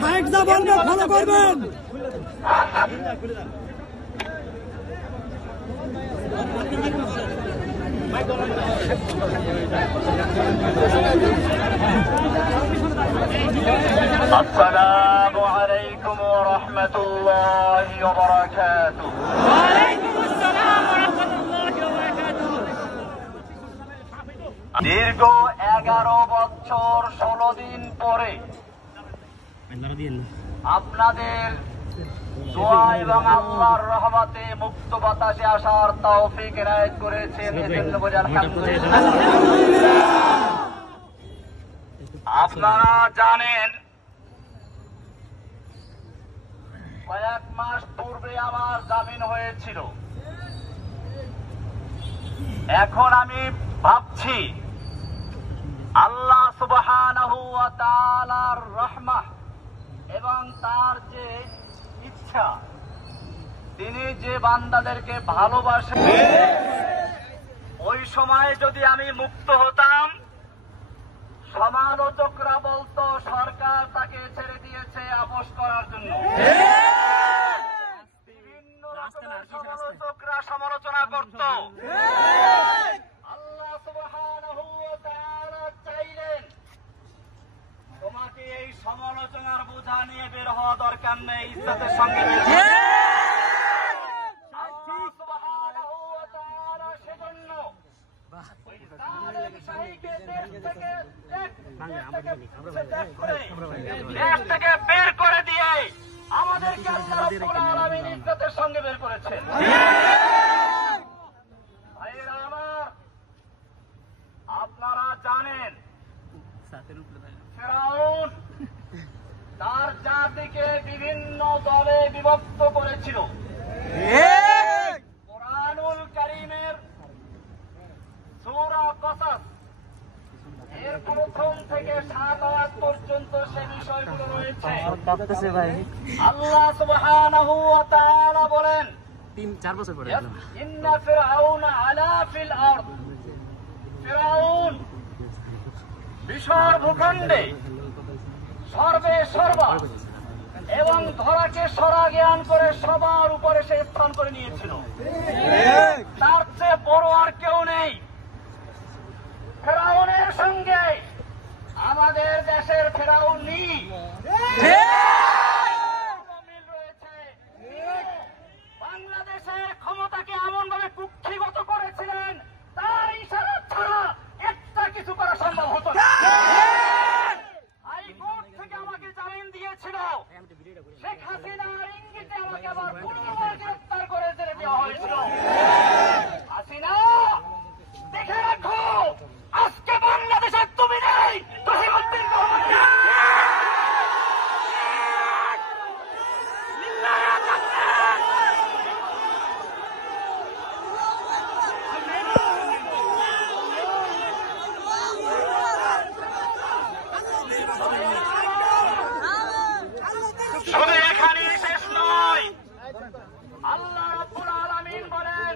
শাহেক যা বলবে ফলো করবেন। আসসালামু আলাইকুম ওয়া রাহমাতুল্লাহি ওয়া বারাকাতুহু। ওয়া আলাইকুম আসসালাম ওয়া রাহমাতুল্লাহি ওয়া বারাকাতুহু। দীর্ঘ 11 বছর 16 দিন পরে আপনাদের দোয়া এবং আল্লাহর রহমতে মুক্ত বাতাসে আসার তৌফিক এনায়েত করেছেন, এজন্য বলি আলহামদুলিল্লাহ। আপনারা জানেন কয়েক মাস পূর্বে আমার জামিন হয়েছিল। এখন আমি ভাবছি আল্লাহ সুবহানাহু ওয়া তাআলার রহমত এবং তার যে ইচ্ছা, তিনি যে বান্দাদেরকে ভালোবাসেন, ওই সময় যদি আমি মুক্ত হতাম, সমালোচকরা বলতো সরকার তাকে ছেড়ে দিয়েছে আপোস করার জন্য। বিভিন্ন রকমের সমালোচকরা সমালোচনা করত। আল্লাহ সুবহানাহু ওয়া তাআলা চাইলেন তোমাকে এই সমালোচনার বোঝা নিয়ে বের হওয়া দরকার নেই, ইজ্জতের সঙ্গে বের হও। আল্লাহ সুবহানাহু ওয়া তাআলা সেজন্য ওই জালেম শাহীকে দেশ থেকে বের করে দিয়ে আমাদেরকে আল্লাহ রাব্বুল আলামিন ইজ্জতের সঙ্গে বের করেছেন। ভাইরা আমার, আপনারা জানেন ফিরআউন তার জাতিকে বিভিন্ন দলে বিভক্ত করেছিল। কুরআনুল কারীমের সূরা কসস এর প্রথম থেকে 7 আয়াত পর্যন্ত সে বিষয়গুলো রয়েছে। আল্লাহ সুবহানাহু ওয়া তাআলা বলেন 3-4 বছর পরে ইন্না ফিরআউনা আলা ফিল আরদ, ফিরআউন মিশর ভূখণ্ডে সর্বে সর্বা এবং ধরাকে সরা জ্ঞান করে সবার উপরে সে স্থান করে নিয়েছিল। তার চেয়ে বড় আর কেউ নেই। ফেরাউনের সঙ্গে আমাদের দেশের ফেরাউন মিল রয়েছে। বাংলাদেশের ক্ষমতাকে এমন ভাবে কুক্ষিগত করেছিলেন, তার ইশারা ছাড়া একটা কিছু করা সম্ভব হতো না। হাইকোর্ট থেকে আমাকে জামিন দিয়েছিল, শেখ হাসিনার ইঙ্গিতে আমাকে আবার পুনর্বার গ্রেফতার করে জেলে দেওয়া হয়েছিল। হাসিনা, দেখে রাখো, আজকে বাংলাদেশে তুমি নেই, জসিমউদ্দিন রহমান নেই। শুধু এখানেই শেষ নয়, আল্লাহ রাব্বুল আলামিন বলেন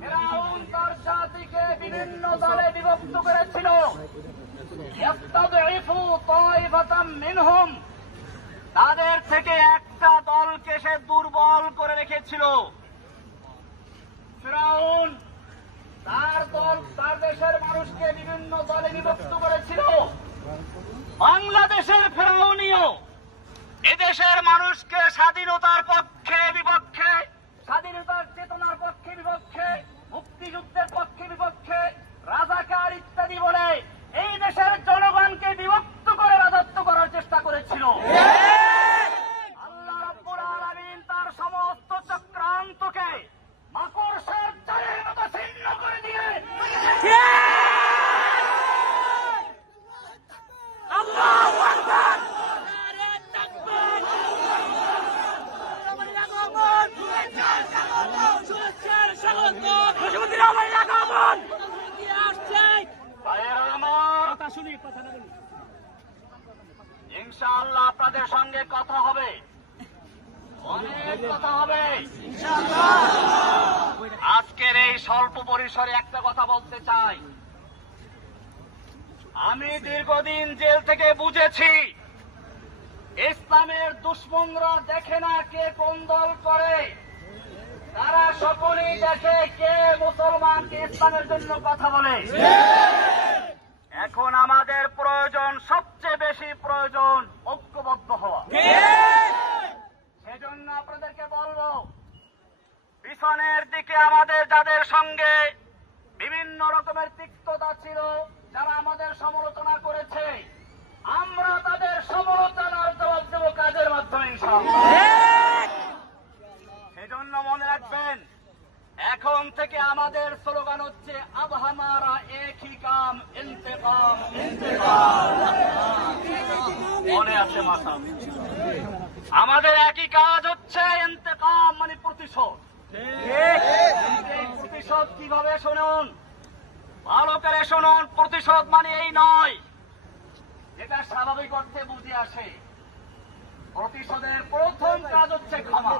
ফিরআউন তার জাতিকে বিভিন্ন দলে বিভক্ত করেছিল। ইয়াস্তাদঈফু তাইফাতাম মিনহুম, তাদের থেকে একটা দলকে সে দুর্বল করে রেখেছিল। ফিরআউন তার দল, তার দেশের মানুষকে বিভিন্ন দলে বিভক্ত করেছিল। বাংলাদেশের ফিরআউনিও এদেশের মানুষকে স্বাধীনতার পক্ষে বিপক্ষে, স্বাধীনতার চেতনার পক্ষে বিপক্ষে, মুক্তিযুদ্ধের পক্ষে বিপক্ষে, রাজাকার ইত্যাদি বলে এই দেশের জনগণকে বিভক্ত করে রাজত্ব করার চেষ্টা করেছিল। আল্লাহ রাব্বুল আলামিন তার সমস্ত চক্রান্তকে মাকড়সার জালের মতো ছিন্ন করে দিয়ে আল্লাহু আকবার। ইনশাআল্লাহ আপনাদের সঙ্গে কথা হবে, অনেক কথা হবে। আজকের এই স্বল্প পরিসরে একটা কথা বলতে চাই। আমি দীর্ঘদিন জেল থেকে বুঝেছি, ইসলামের দুশমনরা দেখে না কে কোন দল করে, তারা সকলেই দেখে কে মুসলমান, কে ইসলামের জন্য কথা বলে। এখন আমাদের প্রয়োজন, সবচেয়ে বেশি প্রয়োজন ঐক্যবদ্ধ হওয়া। সেজন্য আপনাদেরকে বলবো, পিছনের দিকে আমাদের যাদের সঙ্গে বিভিন্ন রকমের তিক্ততা ছিল, যারা আমাদের সমালোচনা করেছে, আমরা তাদের সমালোচনার জবাব দেব কাজের মাধ্যমে ইনশাআল্লাহ। সেজন্য মনে রাখবেন, এখন থেকে আমাদের স্লোগান হচ্ছে আব হামারা এক হি কাম ইন্তেকাম ইন্তেকাম। মনে আছে মাথা? আমাদের একই কাজ হচ্ছে ইন্তেকাম, মানে প্রতিশোধ। এই প্রতিশোধ কিভাবে শুনুন, ভালো করে শুনুন। প্রতিশোধ মানে এই নয়, এটা স্বাভাবিক অর্থে বুঝে আসে। প্রতিশোধের প্রথম কাজ হচ্ছে ক্ষমা।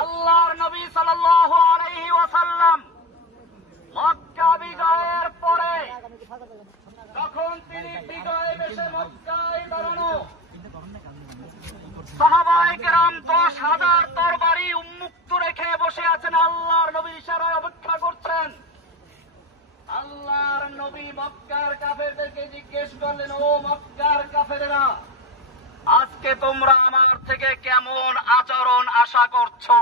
আল্লাহর নবী সাল্লাল্লাহু আলাইহি ওয়াসাল্লাম মক্কা বিজয়ের পরে তখন তিনি বিজয় বেশে মক্কায় দাঁড়ানো, সাহাবায়ে কেরাম 10,000 তরবারি উন্মুক্ত রেখে বসে আছেন, আল্লাহর নবীর ইশারায় অপেক্ষা করছেন। আল্লাহর নবী মক্কার কাফেরদেরকে জিজ্ঞেস করলেন, ও মক্কার কাফেরেরা, আজকে তোমরা আমার থেকে কেমন আচরণ আশা করছো?